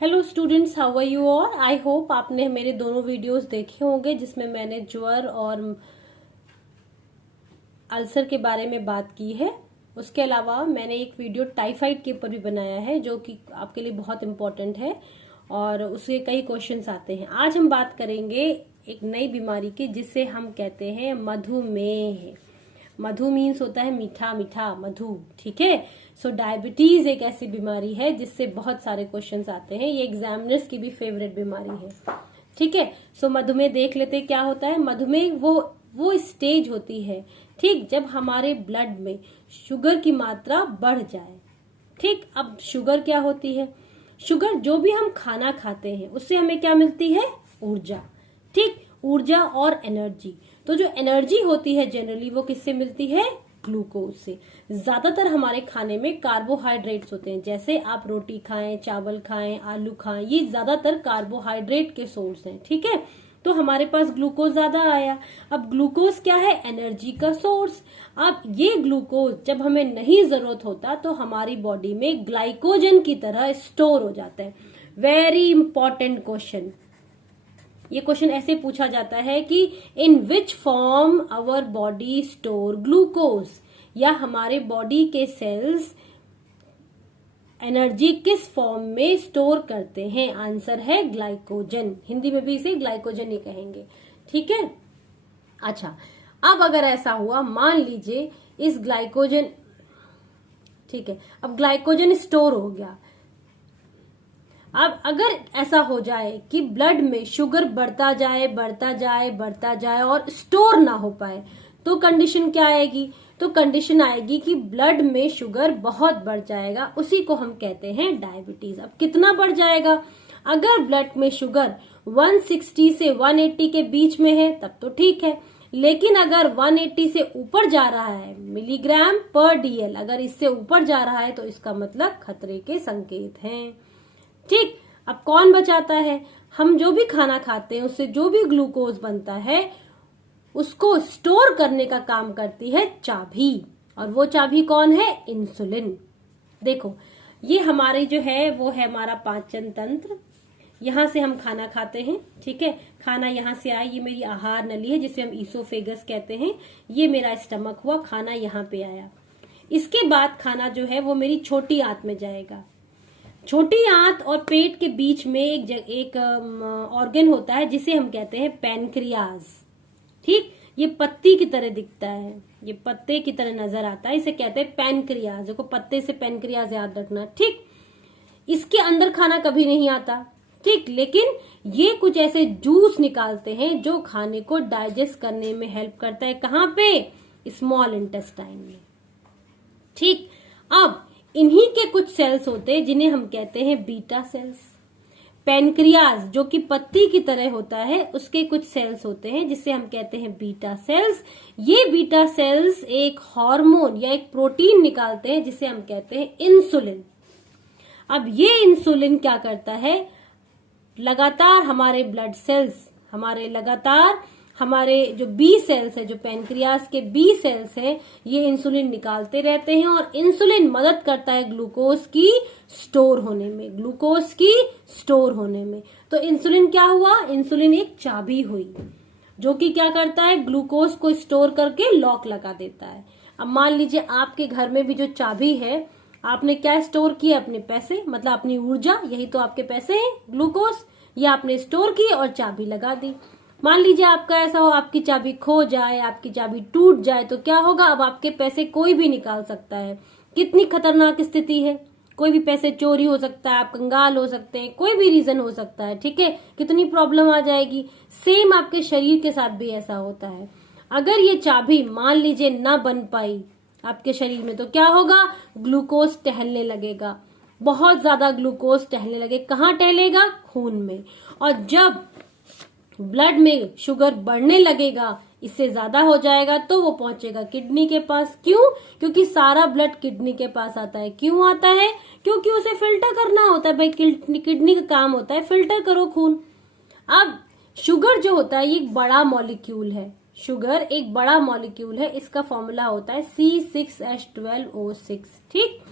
Hello students, how are you all. I hope आपने मेरे दोनों वीडियोस देखे होंगे जिसमें मैंने ज्वर और अल्सर के बारे में बात की है। उसके अलावा मैंने एक वीडियो टाइफाइड के ऊपर भी बनाया है जो कि आपके लिए बहुत इम्पोर्टेंट है और उसके कई क्वेश्चंस आते हैं। आज हम बात करेंगे एक नई बीमारी की जिसे हम कहते हैं मधुमेह। मधु मीन्स होता है मीठा मीठा, मधु। ठीक है। सो डायबिटीज एक ऐसी बीमारी है जिससे बहुत सारे क्वेश्चंस आते हैं। ये एग्जामिनर्स की भी फेवरेट बीमारी है। ठीक है। सो मधुमेह देख लेते हैं क्या होता है। मधुमेह वो स्टेज होती है, ठीक, जब हमारे ब्लड में शुगर की मात्रा बढ़ जाए। ठीक। अब शुगर क्या होती है? शुगर जो भी हम खाना खाते हैं उससे हमें क्या मिलती है? ऊर्जा। ठीक, ऊर्जा और एनर्जी। तो जो एनर्जी होती है जनरली वो किससे मिलती है? ग्लूकोज से। ज्यादातर हमारे खाने में कार्बोहाइड्रेट्स होते हैं, जैसे आप रोटी खाएं, चावल खाएं, आलू खाएं, ये ज्यादातर कार्बोहाइड्रेट के सोर्स हैं। ठीक है। तो हमारे पास ग्लूकोज ज्यादा आया। अब ग्लूकोज क्या है? एनर्जी का सोर्स। अब ये ग्लूकोज जब हमें नहीं जरूरत होता तो हमारी बॉडी में ग्लाइकोजन की तरह स्टोर हो जाता है। Very important question. ये क्वेश्चन ऐसे पूछा जाता है कि in which form our body store glucose, या हमारे बॉडी के सेल्स एनर्जी किस फॉर्म में स्टोर करते हैं? आंसर है ग्लाइकोजन। हिंदी में भी इसे ग्लाइकोजन ही कहेंगे। ठीक है। अच्छा, अब अगर ऐसा हुआ, मान लीजिए इस ग्लाइकोजन, ठीक है, अब ग्लाइकोजन स्टोर हो गया। अब अगर ऐसा हो जाए कि ब्लड में शुगर बढ़ता जाए बढ़ता जाए बढ़ता जाए और स्टोर ना हो पाए, तो कंडीशन क्या आएगी? तो कंडीशन आएगी कि ब्लड में शुगर बहुत बढ़ जाएगा। उसी को हम कहते हैं डायबिटीज। अब कितना बढ़ जाएगा? अगर ब्लड में शुगर 160 से 180 के बीच में है तब तो ठीक है, लेकिन अगर 180 से ऊपर जा रहा है, मिलीग्राम पर डीएल, अगर इससे ऊपर जा रहा है तो इसका मतलब खतरे के संकेत हैं। ठीक। अब कौन बचाता है? हम जो भी खाना खाते हैं उससे जो भी ग्लूकोज बनता है उसको स्टोर करने का काम करती है चाबी। और वो चाबी कौन है? इंसुलिन। देखो, ये हमारे जो है वो है हमारा पाचन तंत्र। यहां से हम खाना खाते हैं। ठीक है। खाना यहां से आया, ये मेरी आहार नली है जिसे हम ईसोफेगस कहते हैं। ये मेरा स्टमक हुआ, खाना यहाँ पे आया। इसके बाद खाना जो है वो मेरी छोटी आंत में जाएगा। छोटी आंत और पेट के बीच में एक ऑर्गन होता है जिसे हम कहते हैं पैनक्रियाज। ठीक। ये पत्ती की तरह दिखता है, ये पत्ते की तरह नजर आता है, इसे कहते हैं पैनक्रियाज। देखो, पत्ते से पैनक्रियाज याद रखना। ठीक। इसके अंदर खाना कभी नहीं आता। ठीक। लेकिन ये कुछ ऐसे जूस निकालते हैं जो खाने को डाइजेस्ट करने में हेल्प करता है। कहाँ पे? स्मॉल इंटेस्टाइन में। ठीक। अब इन्हीं के कुछ सेल्स होते हैं जिन्हें हम कहते हैं बीटा सेल्स। पैनक्रियाज जो कि पत्ती की तरह होता है, उसके कुछ सेल्स होते हैं जिसे हम कहते हैं बीटा सेल्स। ये बीटा सेल्स एक हार्मोन या एक प्रोटीन निकालते हैं जिसे हम कहते हैं इंसुलिन। अब ये इंसुलिन क्या करता है? लगातार हमारे ब्लड सेल्स, हमारे जो बी सेल्स है, जो पैनक्रियाज के बी सेल्स है, ये इंसुलिन निकालते रहते हैं और इंसुलिन मदद करता है ग्लूकोज की स्टोर होने में। तो इंसुलिन क्या हुआ? इंसुलिन एक चाबी हुई जो कि क्या करता है? ग्लूकोज को स्टोर करके लॉक लगा देता है। अब मान लीजिए आपके घर में भी जो चाबी है, आपने क्या स्टोर किया? अपने पैसे, मतलब अपनी ऊर्जा, यही तो आपके पैसे हैं, ग्लूकोज। ये आपने स्टोर की और चाबी लगा दी। मान लीजिए आपका ऐसा हो, आपकी चाबी खो जाए, आपकी चाबी टूट जाए, तो क्या होगा? अब आपके पैसे कोई भी निकाल सकता है। कितनी खतरनाक स्थिति है। कोई भी पैसे चोरी हो सकता है, आप कंगाल हो सकते हैं, कोई भी रीजन हो सकता है। ठीक है। कितनी प्रॉब्लम आ जाएगी। सेम आपके शरीर के साथ भी ऐसा होता है। अगर ये चाबी मान लीजिए ना बन पाई आपके शरीर में, तो क्या होगा? ग्लूकोज टहलने लगेगा, बहुत ज्यादा ग्लूकोज टहलने लगे। कहाँ टहलेगा? खून में। और जब ब्लड में शुगर बढ़ने लगेगा, इससे ज्यादा हो जाएगा, तो वो पहुंचेगा किडनी के पास। क्यों? क्योंकि सारा ब्लड किडनी के पास आता है। क्यों आता है? क्योंकि उसे फिल्टर करना होता है। भाई, किडनी का काम होता है फिल्टर करो खून। अब शुगर जो होता है ये एक बड़ा मॉलिक्यूल है। शुगर एक बड़ा मॉलिक्यूल है। इसका फॉर्मूला होता है C6H12O6। ठीक।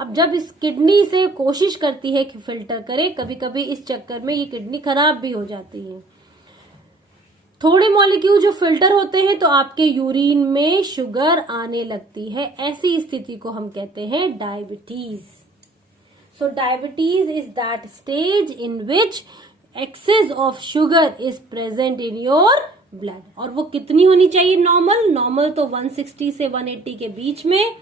अब जब इस किडनी से कोशिश करती है कि फिल्टर करे, कभी कभी इस चक्कर में ये किडनी खराब भी हो जाती है। थोड़े मॉलिक्यूल जो फिल्टर होते हैं तो आपके यूरिन में शुगर आने लगती है। ऐसी स्थिति को हम कहते हैं diabetes. So diabetes is that stage in which excess of sugar is present in your blood. और वो कितनी होनी चाहिए? नॉर्मल तो 160 से 180 के बीच में,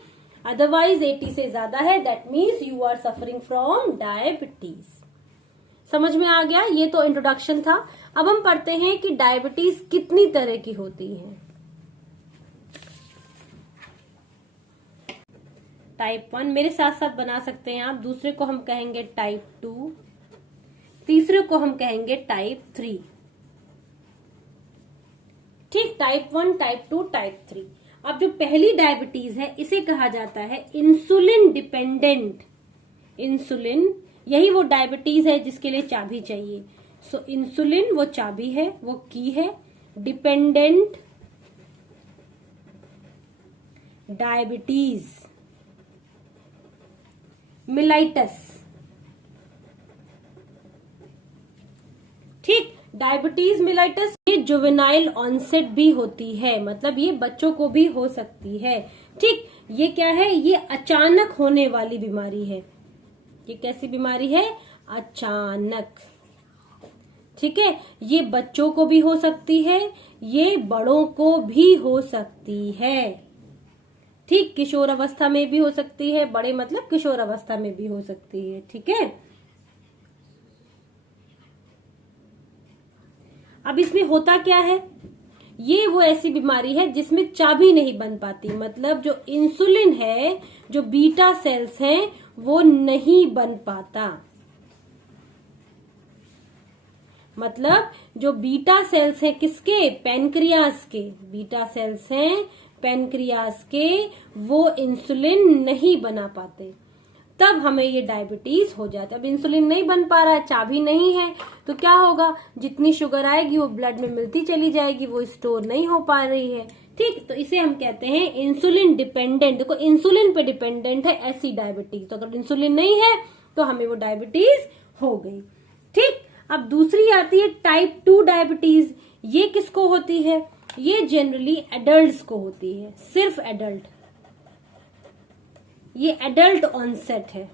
अदरवाइज 80 से ज्यादा है, that means you are suffering from diabetes. समझ में आ गया? ये तो इंट्रोडक्शन था। अब हम पढ़ते हैं कि डायबिटीज कितनी तरह की होती है। टाइप 1 मेरे साथ साथ बना सकते हैं आप। दूसरे को हम कहेंगे टाइप 2, तीसरे को हम कहेंगे टाइप 3। ठीक, टाइप 1, टाइप 2, टाइप 3। अब जो पहली डायबिटीज है इसे कहा जाता है इंसुलिन डिपेंडेंट। इंसुलिन, यही वो डायबिटीज है जिसके लिए चाबी चाहिए। सो इंसुलिन वो चाबी है, वो की है। Dependent diabetes mellitus. ठीक, डायबिटीज मिलाइटस ये जुवेनाइल ऑनसेट भी होती है, मतलब ये बच्चों को भी हो सकती है। ठीक, ये क्या है? ये अचानक होने वाली बीमारी है। ये कैसी बीमारी है? अचानक। ठीक है, ये बच्चों को भी हो सकती है, ये बड़ों को भी हो सकती है। ठीक, किशोर अवस्था में भी हो सकती है, बड़े मतलब किशोर अवस्था में भी हो सकती है। ठीक है, अब इसमें होता क्या है? ये वो ऐसी बीमारी है जिसमें चाबी नहीं बन पाती, मतलब जो इंसुलिन है, जो बीटा सेल्स हैं, वो नहीं बन पाता। मतलब जो बीटा सेल्स हैं किसके? पैनक्रियास के। बीटा सेल्स हैं पैनक्रियास के, वो इंसुलिन नहीं बना पाते, तब हमें ये डायबिटीज हो जाता है। अब इंसुलिन नहीं बन पा रहा है, चाबी नहीं है, तो क्या होगा? जितनी शुगर आएगी वो ब्लड में मिलती चली जाएगी, वो स्टोर नहीं हो पा रही है। ठीक, तो इसे हम कहते हैं इंसुलिन डिपेंडेंट। देखो, इंसुलिन पे डिपेंडेंट है ऐसी डायबिटीज। तो अगर इंसुलिन नहीं है तो हमें वो डायबिटीज हो गई। ठीक, अब दूसरी आती है टाइप 2 डायबिटीज। ये किसको होती है? ये जनरली एडल्ट्स को होती है, सिर्फ एडल्ट। ये एडल्ट ऑनसेट है,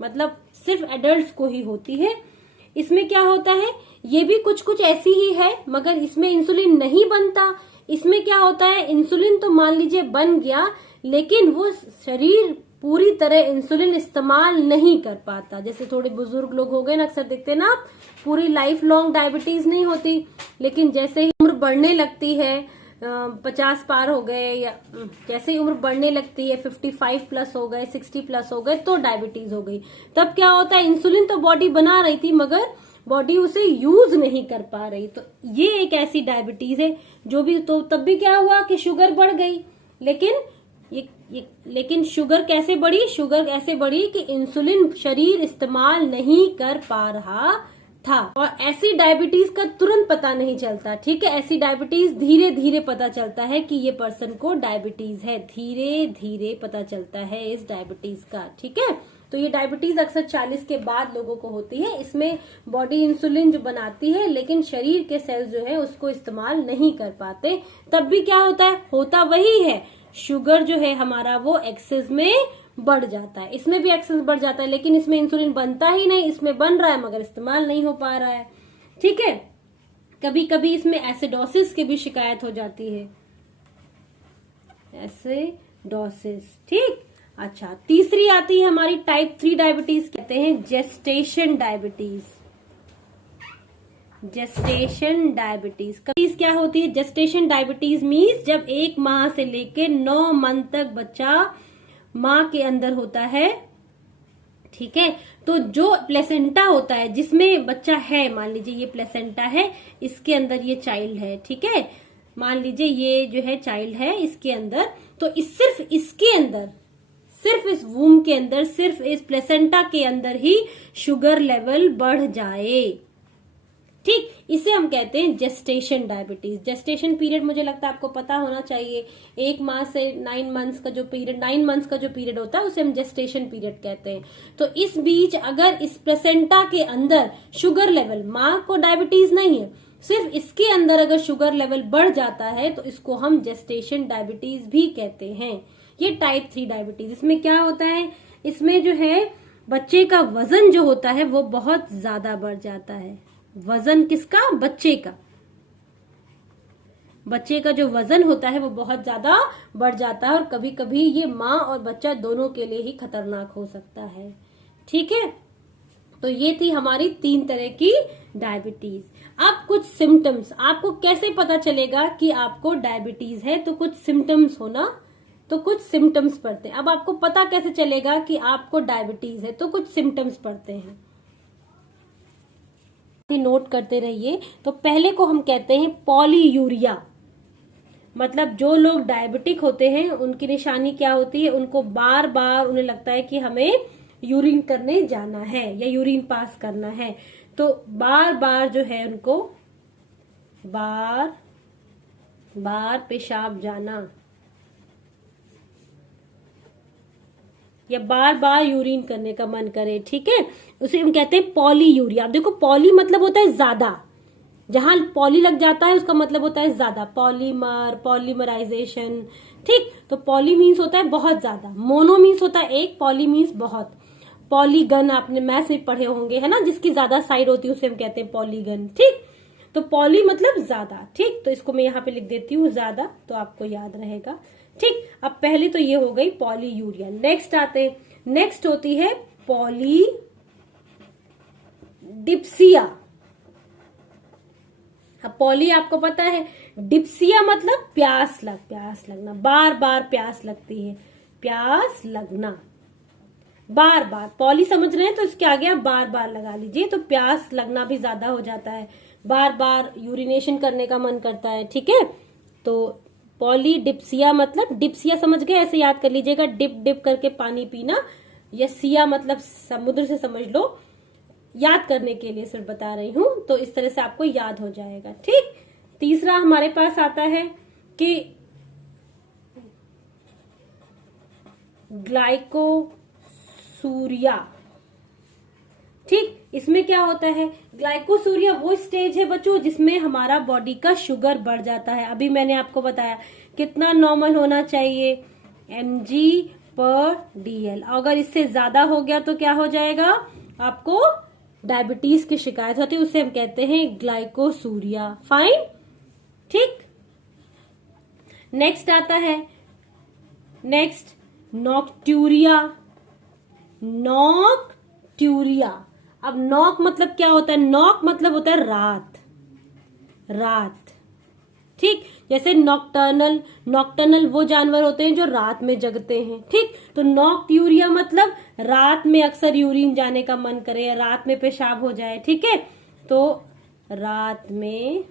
मतलब सिर्फ एडल्ट्स को ही होती है। इसमें क्या होता है? ये भी कुछ कुछ ऐसी ही है, मगर इसमें इंसुलिन नहीं बनता। इसमें क्या होता है? इंसुलिन तो मान लीजिए बन गया, लेकिन वो शरीर पूरी तरह इंसुलिन इस्तेमाल नहीं कर पाता। जैसे थोड़े बुजुर्ग लोग हो गए ना, अक्सर देखते हैं ना, पूरी लाइफ लॉन्ग डायबिटीज नहीं होती, लेकिन जैसे ही उम्र बढ़ने लगती है, 50 पार हो गए, या जैसे ही उम्र बढ़ने लगती है, 55 प्लस हो गए, 60 प्लस हो गए, तो डायबिटीज हो गई। तब क्या होता है? इंसुलिन तो बॉडी बना रही थी, मगर बॉडी उसे यूज नहीं कर पा रही। तो ये एक ऐसी डायबिटीज है जो भी, तो तब भी क्या हुआ कि शुगर बढ़ गई, लेकिन शुगर कैसे बढ़ी? शुगर ऐसे बढ़ी कि इंसुलिन शरीर इस्तेमाल नहीं कर पा रहा था। और ऐसी डायबिटीज का तुरंत पता नहीं चलता। ठीक है, ऐसी डायबिटीज धीरे धीरे पता चलता है कि ये पर्सन को डायबिटीज है, धीरे धीरे पता चलता है इस डायबिटीज का। ठीक है, तो ये डायबिटीज अक्सर 40 के बाद लोगों को होती है। इसमें बॉडी इंसुलिन जो बनाती है, लेकिन शरीर के सेल्स जो है उसको इस्तेमाल नहीं कर पाते। तब भी क्या होता है? होता वही है, शुगर जो है हमारा वो एक्सेस में बढ़ जाता है। इसमें भी एक्सेस बढ़ जाता है, लेकिन इसमें इंसुलिन बनता ही नहीं, इसमें बन रहा है मगर इस्तेमाल नहीं हो पा रहा है। ठीक है, कभी कभी इसमें एसिडोसिस की भी शिकायत हो जाती है, एसिडोसिस। ठीक, अच्छा, तीसरी आती है हमारी टाइप 3 डायबिटीज, कहते हैं जेस्टेशन डायबिटीज। जेस्टेशन डायबिटीज क्या होती है? जेस्टेशन डायबिटीज मीन्स जब 1 माह से लेकर 9 मंथ तक बच्चा माँ के अंदर होता है। ठीक है, तो जो प्लेसेंटा होता है जिसमें बच्चा है, मान लीजिए ये प्लेसेंटा है, इसके अंदर ये चाइल्ड है। ठीक है, मान लीजिए ये जो है चाइल्ड है इसके अंदर, तो सिर्फ इसके अंदर, सिर्फ इस वूम के अंदर, सिर्फ इस प्लेसेंटा के अंदर ही शुगर लेवल बढ़ जाए। ठीक, इसे हम कहते हैं जेस्टेशन डायबिटीज। जेस्टेशन पीरियड मुझे लगता है आपको पता होना चाहिए, 1 माह से 9 मंथ्स का जो पीरियड, 9 मंथ्स का जो पीरियड होता है उसे हम जेस्टेशन पीरियड कहते हैं। तो इस बीच अगर इस प्लेसेंटा के अंदर शुगर लेवल, माँ को डायबिटीज नहीं है, सिर्फ इसके अंदर अगर शुगर लेवल बढ़ जाता है तो इसको हम जेस्टेशन डायबिटीज भी कहते हैं। ये टाइप 3 डायबिटीज। इसमें क्या होता है, इसमें जो है बच्चे का वजन जो होता है वो बहुत ज्यादा बढ़ जाता है। वजन किसका? बच्चे का। बच्चे का जो वजन होता है वो बहुत ज्यादा बढ़ जाता है और कभी कभी ये माँ और बच्चा दोनों के लिए ही खतरनाक हो सकता है। ठीक है, तो ये थी हमारी 3 तरह की डायबिटीज। अब कुछ सिम्टम्स, आपको कैसे पता चलेगा कि आपको डायबिटीज है? तो कुछ सिम्टम्स होना, तो कुछ सिम्टम्स पढ़ते हैं। अब आपको पता कैसे चलेगा कि आपको डायबिटीज है? तो कुछ सिम्टम्स पढ़ते हैं, नोट करते रहिए। तो पहले को हम कहते हैं पॉलीयूरिया। मतलब जो लोग डायबिटिक होते हैं उनकी निशानी क्या होती है? उनको बार बार उन्हें लगता है कि हमें यूरिन करने जाना है या यूरिन पास करना है, तो बार बार जो है उनको बार बार पेशाब जाना या बार बार यूरिन करने का मन करे। ठीक है, उसे हम कहते हैं पॉलीयूरिया। अब देखो, पॉली मतलब होता है ज्यादा, जहां पॉली लग जाता है उसका मतलब होता है ज्यादा, पॉलीमर, पॉलीमराइजेशन। ठीक, तो पॉली मीन्स होता है बहुत ज्यादा, मोनो मीन्स होता है एक, पॉली मीन्स बहुत। पॉलीगन आपने मैथ्स में पढ़े होंगे, है ना, जिसकी ज्यादा साइड होती है उसे हम कहते हैं पॉलीगन। ठीक, तो पॉली मतलब ज्यादा। ठीक, तो इसको मैं यहाँ पे लिख देती हूँ ज्यादा, तो आपको याद रहेगा। ठीक, अब पहले तो ये हो गई पॉलीयूरिया। नेक्स्ट होती है पॉलीडिप्सिया। अब पॉली आपको पता है, डिप्सिया मतलब प्यास लगना, बार बार प्यास लगती है, प्यास लगना बार बार। पॉली समझ रहे हैं तो इसके आगे आप बार बार लगा लीजिए, तो प्यास लगना भी ज्यादा हो जाता है, बार बार यूरिनेशन करने का मन करता है। ठीक है, तो पॉलीडिप्सिया मतलब, डिप्सिया समझ गए, ऐसे याद कर लीजिएगा, डिप डिप करके पानी पीना, या सिया मतलब समुद्र से समझ लो, याद करने के लिए सिर्फ बता रही हूं, तो इस तरह से आपको याद हो जाएगा। ठीक, तीसरा हमारे पास आता है कि ग्लाइकोसूरिया। ठीक, इसमें क्या होता है? ग्लाइकोसूरिया वो स्टेज है बच्चों जिसमें हमारा बॉडी का शुगर बढ़ जाता है। अभी मैंने आपको बताया कितना नॉर्मल होना चाहिए, mg/dl। अगर इससे ज्यादा हो गया तो क्या हो जाएगा? आपको डायबिटीज की शिकायत होती है, उसे हम कहते हैं ग्लाइकोसूरिया। फाइन। ठीक, नेक्स्ट आता है नॉक्ट्यूरिया। अब नॉक मतलब क्या होता है? नॉक मतलब होता है रात। ठीक, जैसे नॉक्टर्नल वो जानवर होते हैं जो रात में जगते हैं। ठीक, तो नॉक्ट्यूरिया मतलब रात में अक्सर यूरिन जाने का मन करे या रात में पेशाब हो जाए। ठीक है, तो रात में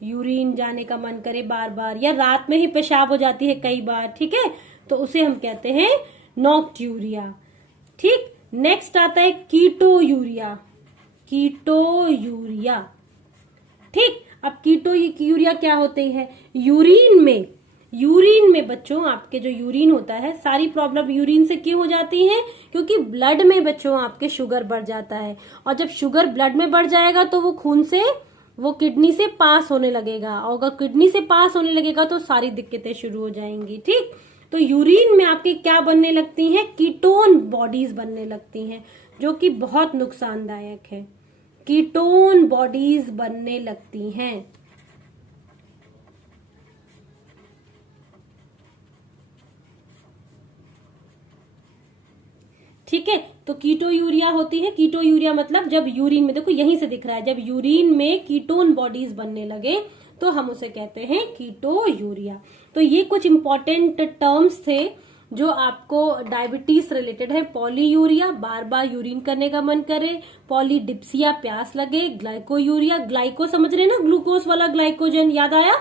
यूरिन जाने का मन करे बार बार, या रात में ही पेशाब हो जाती है कई बार। ठीक है, तो उसे हम कहते हैं नॉक्ट्यूरिया। ठीक, नेक्स्ट आता है कीटोयूरिया। ठीक, अब कीटोयूरिया क्या होती है? यूरिन में बच्चों आपके जो यूरिन होता है, सारी प्रॉब्लम यूरिन से क्यों हो जाती है? क्योंकि ब्लड में बच्चों आपके शुगर बढ़ जाता है, और जब शुगर ब्लड में बढ़ जाएगा तो वो खून से, वो किडनी से पास होने लगेगा, और अगर किडनी से पास होने लगेगा तो सारी दिक्कतें शुरू हो जाएंगी। ठीक, तो यूरिन में आपके क्या बनने लगती हैं? कीटोन बॉडीज बनने लगती हैं, जो कि बहुत नुकसानदायक है। कीटोन बॉडीज बनने लगती हैं। ठीक है, तो कीटोयूरिया होती है। कीटोयूरिया मतलब जब यूरिन में, देखो यहीं से दिख रहा है, जब यूरिन में कीटोन बॉडीज बनने लगे तो हम उसे कहते हैं कीटोयूरिया। तो ये कुछ इंपॉर्टेंट टर्म्स थे जो आपको डायबिटीज रिलेटेड है। पॉलीयूरिया, बार बार यूरिन करने का मन करे, पॉलीडिप्सिया, प्यास लगे, ग्लाइकोयूरिया, ग्लाइको समझ रहे ना, ग्लूकोज वाला ग्लाइकोजन, याद आया,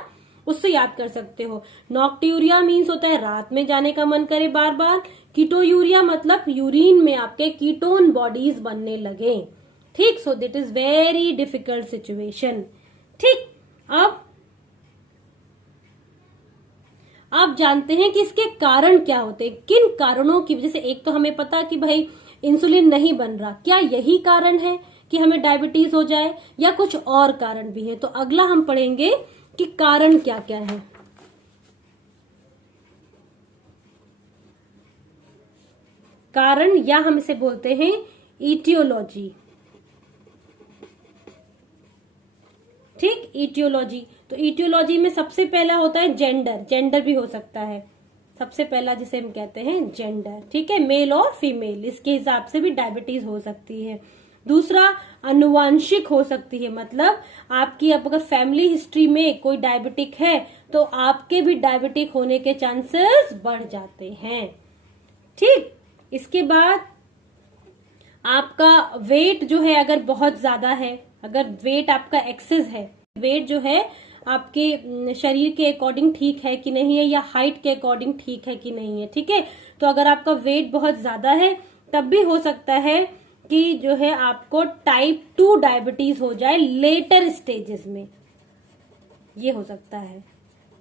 उससे याद कर सकते हो। नॉक्ट्यूरिया मीन्स होता है रात में जाने का मन करे बार बार। कीटोयूरिया मतलब यूरिन में आपके कीटोन बॉडीज बनने लगे। ठीक, so that is very difficult situation. ठीक, अब आप जानते हैं कि इसके कारण क्या होते हैं, किन कारणों की वजह से। एक तो हमें पता कि भाई इंसुलिन नहीं बन रहा, क्या यही कारण है कि हमें डायबिटीज हो जाए, या कुछ और कारण भी है। तो अगला हम पढ़ेंगे कि कारण क्या क्या है। कारण, या हम इसे बोलते हैं ईटियोलॉजी। ठीक, ईटियोलॉजी। तो ईटियोलॉजी में सबसे पहला होता है जेंडर, जेंडर भी हो सकता है, सबसे पहला जिसे हम कहते हैं जेंडर। ठीक है, मेल और फीमेल, इसके हिसाब से भी डायबिटीज हो सकती है। दूसरा, अनुवांशिक हो सकती है, मतलब आपकी अब अगर फैमिली हिस्ट्री में कोई डायबिटिक है तो आपके भी डायबिटिक होने के चांसेस बढ़ जाते हैं। ठीक, इसके बाद आपका वेट जो है अगर बहुत ज्यादा है, अगर वेट आपका एक्सेस है, वेट जो है आपके शरीर के अकॉर्डिंग ठीक है कि नहीं है, या हाइट के अकॉर्डिंग ठीक है कि नहीं है। ठीक है, तो अगर आपका वेट बहुत ज्यादा है तब भी हो सकता है कि जो है आपको टाइप 2 डायबिटीज हो जाए लेटर स्टेजेस में, ये हो सकता है।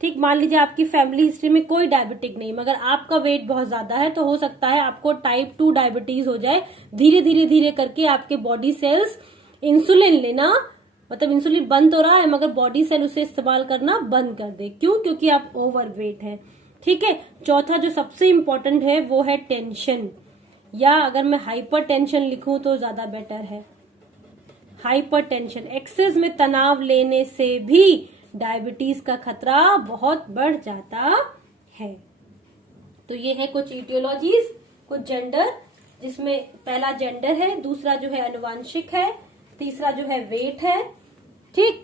ठीक, मान लीजिए आपकी फैमिली हिस्ट्री में कोई डायबिटिक नहीं, मगर आपका वेट बहुत ज्यादा है, तो हो सकता है आपको टाइप 2 डायबिटीज हो जाए। धीरे धीरे धीरे करके आपके बॉडी सेल्स इंसुलिन लेना, मतलब इंसुलिन बन तो रहा है मगर बॉडी सेल उसे इस्तेमाल करना बंद कर दे। क्यों? क्योंकि आप ओवर वेट है। ठीक है, चौथा जो सबसे इंपॉर्टेंट है वो है टेंशन, या अगर मैं हाइपर टेंशन लिखूं तो ज्यादा बेटर है। हाइपर टेंशन, एक्सेस में तनाव लेने से भी डायबिटीज का खतरा बहुत बढ़ जाता है। तो ये है कुछ इटियोलॉजीज, कुछ जेंडर, जिसमें पहला जेंडर है, दूसरा जो है अनुवांशिक है, तीसरा जो है वेट है। ठीक,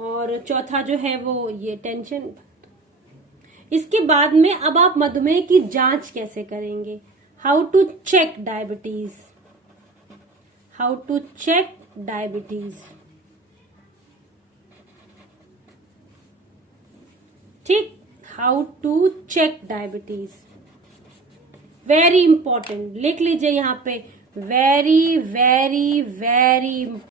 और चौथा जो है वो ये टेंशन। इसके बाद में अब आप मधुमेह की जांच कैसे करेंगे, how to check diabetes, how to check diabetes. ठीक, how to check diabetes, very important, लिख लीजिए यहाँ पे, वेरी वेरी वेरी